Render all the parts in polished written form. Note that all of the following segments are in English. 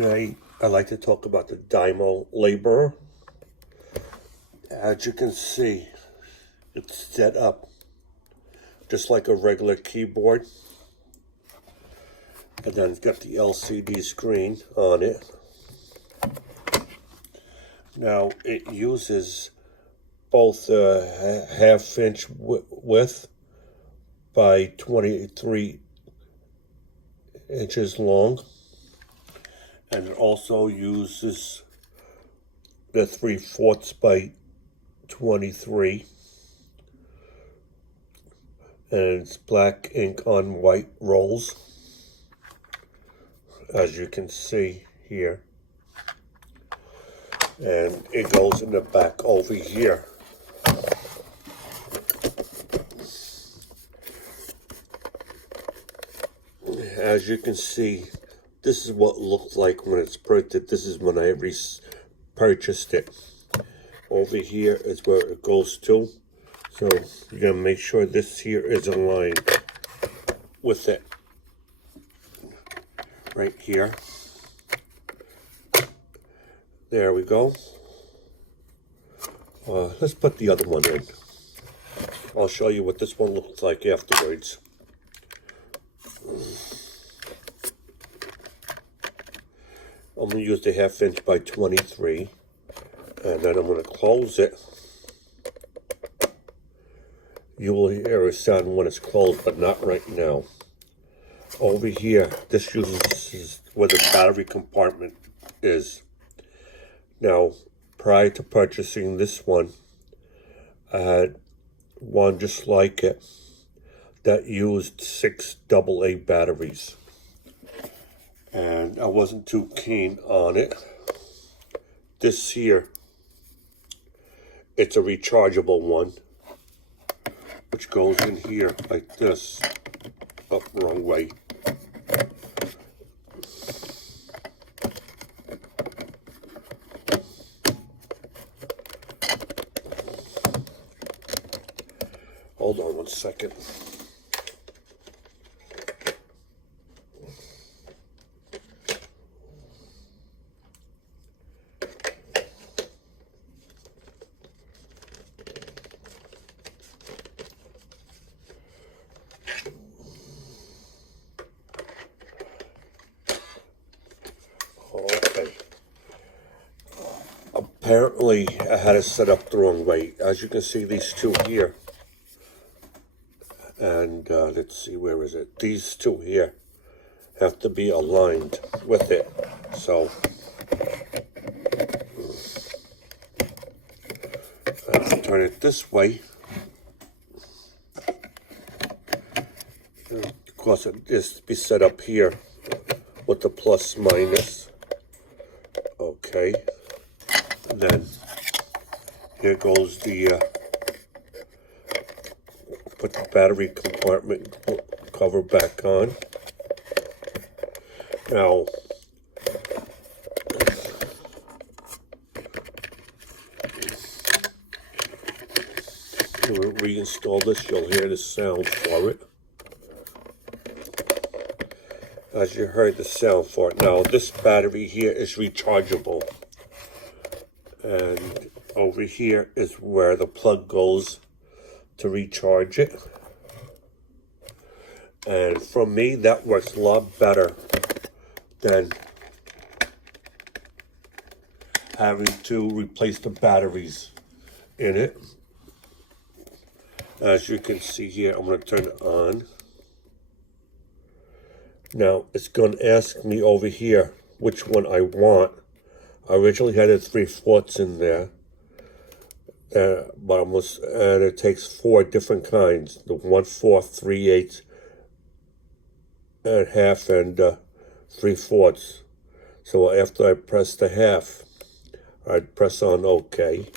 Today, I'd like to talk about the Dymo Laborer. As you can see, it's set up just like a regular keyboard. And then it's got the LCD screen on it. Now, it uses both a half-inch width by 23 inches long. And it also uses the 3/4 by 23. And it's black ink on white rolls, as you can see here. And it goes in the back over here. As you can see, this is what it looked like when it's printed. This is when I purchased it. Over here is where it goes to. So you're going to make sure this here is aligned with it. Right here. There we go. Let's put the other one in. I'll show you what this one looks like afterwards. I'm going to use the 1/2 inch by 23, and then I'm going to close it. You will hear a sound when it's closed, but not right now. Over here, this is where the battery compartment is. Now, prior to purchasing this one, I had one just like it that used 6 AA batteries. And I wasn't too keen on it. This here, it's a rechargeable one, which goes in here like this. Oh, wrong way. Hold on 1 second. Okay. Apparently, I had it set up the wrong way. As you can see, these two here. And let's see, where is it? These two here have to be aligned with it. So, turn it this way. Of course, it is to be set up here with the plus minus. Okay. And then here goes the put the battery compartment cover back on. Now, to reinstall this, you'll hear the sound for it. As you heard the sound for it. Now, this battery here is rechargeable. And over here is where the plug goes to recharge it. And for me, that works a lot better than having to replace the batteries in it. As you can see here, I'm going to turn it on. Now, it's going to ask me over here which one I want. I originally had a 3/4 in there. But and it takes 4 different kinds: the 1/4, 3/8, and 1/2, and 3/4. So after I press the 1/2, I'd press on OK.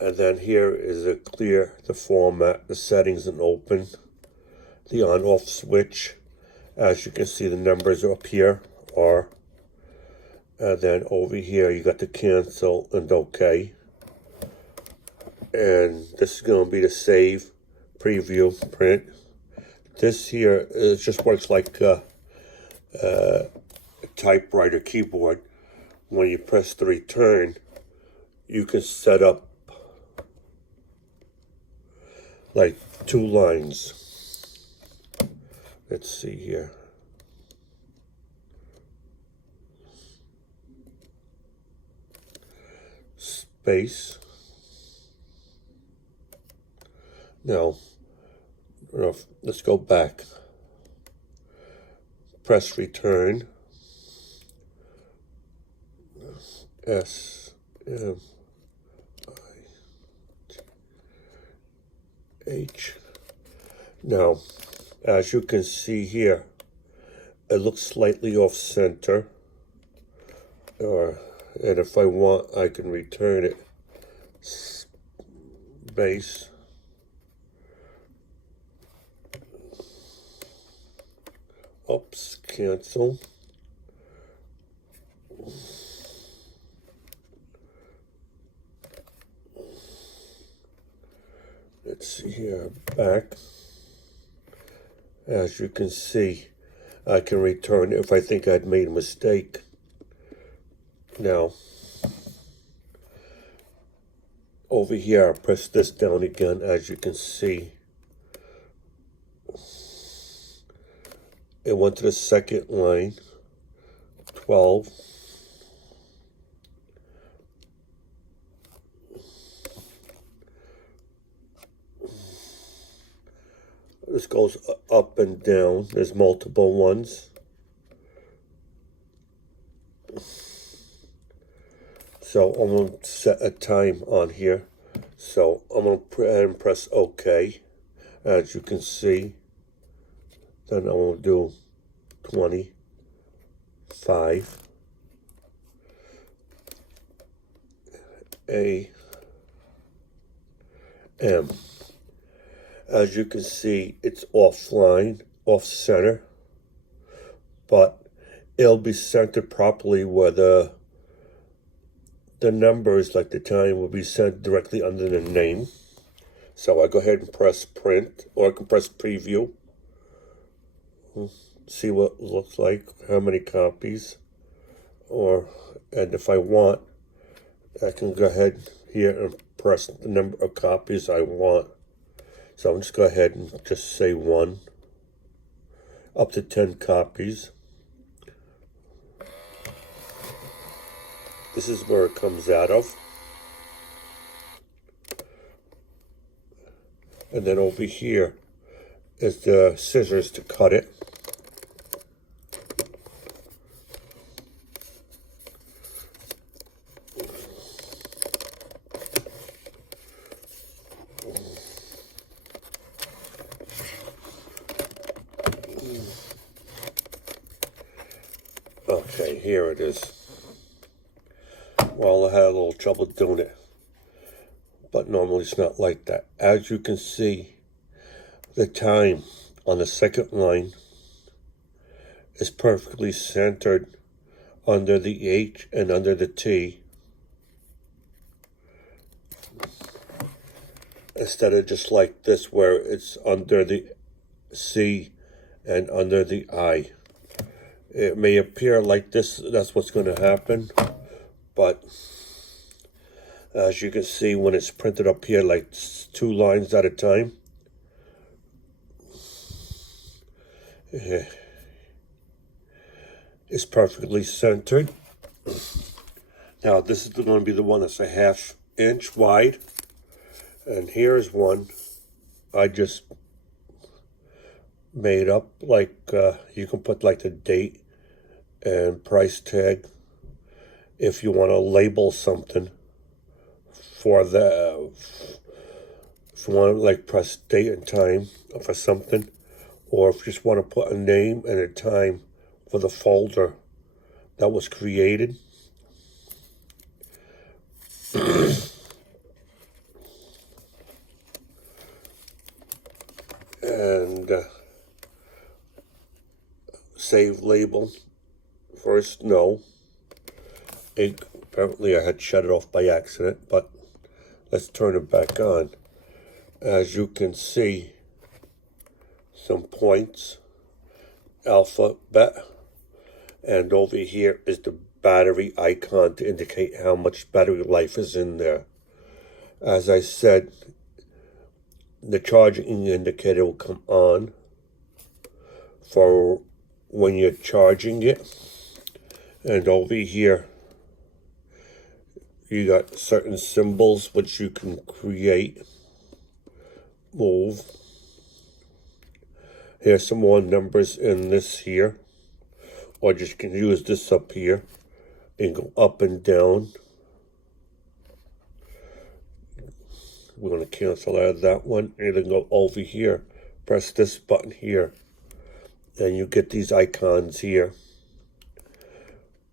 And then here is the format, the settings, and open, the on/off switch. As you can see, the numbers up here are. And then over here, you got the cancel and OK. And this is going to be the save, preview, print. This here just works like typewriter keyboard, when you press the return, you can set up like 2 lines. Let's see here. Space. Now, let's go back. Press return. S M I H. Now, as you can see here, it looks slightly off center. And if I want, I can return it. Base. Oops, cancel. Let's see here, back. As you can see, I can return if I think I'd made a mistake. Now, over here, I'll press this down again. As you can see, it went to the second line, 12. This goes up and down. There's multiple ones. So I'm going to set a time on here. So I'm going to press OK. As you can see, then I'm going to do 25. AM. As you can see, it's offline, off center, but it'll be centered properly where the numbers, like the time, will be sent directly under the name. So I go ahead and press print, or I can press preview. See what it looks like, how many copies, and if I want, I can go ahead here and press the number of copies I want. So I'm just go ahead and just say 1, up to 10 copies. This is where it comes out of. And then over here is the scissors to cut it. Okay, here it is. Well, I had a little trouble doing it, but normally it's not like that. As you can see, the time on the second line is perfectly centered under the H and under the T, instead of just like this where it's under the C and under the I. It may appear like this, that's what's going to happen, but as you can see, when it's printed up here like 2 lines at a time, it's perfectly centered. Now this is going to be the one that's a 1/2 inch wide, and here's one I just made up. Like you can put like the date and price tag if you want to label something for the, if you want to like press date and time for something, or if you just want to put a name and a time for the folder that was created. And save label. First, no. Apparently I had shut it off by accident, but let's turn it back on. As you can see, some points, alphabet, And over here is the battery icon to indicate how much battery life is in there. As I said, the charging indicator will come on for when you're charging it. And over here, you got certain symbols which you can create, move. Here's some more numbers in this here. Or just can use this up here and go up and down. We're going to cancel out of that one and then go over here. Press this button here. And you get these icons here.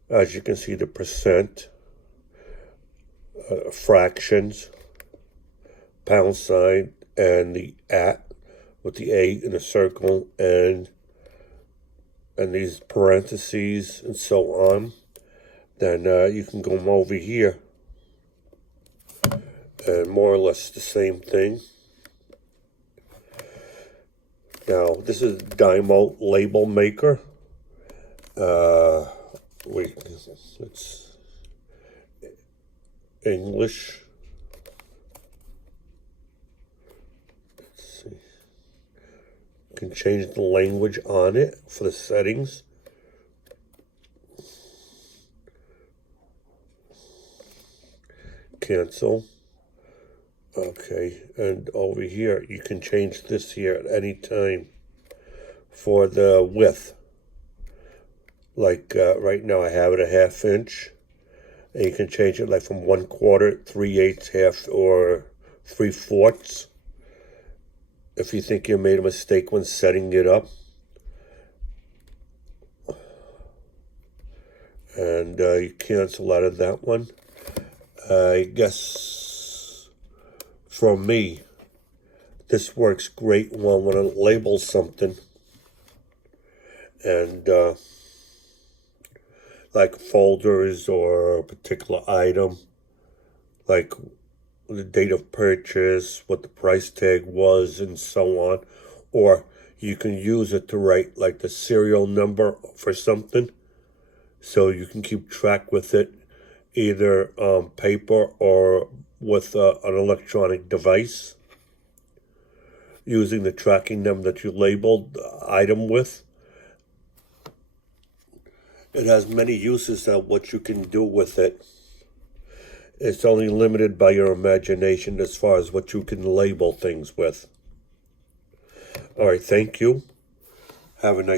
As you can see, the percent, fractions, pound sign, and the at with the A in a circle, and these parentheses and so on. Then you can go over here and more or less the same thing. Now this is Dymo label maker. It's English. Let's see. You can change the language on it for the settings. Cancel. Okay, and over here you can change this here at any time for the width. Like right now I have it a 1/2 inch, and you can change it like from 1/4, 3/8, half, or 3/4. If you think you made a mistake when setting it up. And you cancel out of that one. I guess for me, this works great when I want to label something. And like folders or a particular item, like the date of purchase, what the price tag was, and so on. Or you can use it to write like the serial number for something, so you can keep track with it, either on paper or with an electronic device, using the tracking number that you labeled the item with. It has many uses of what you can do with it. It's only limited by your imagination as far as what you can label things with. All right, thank you. Have a nice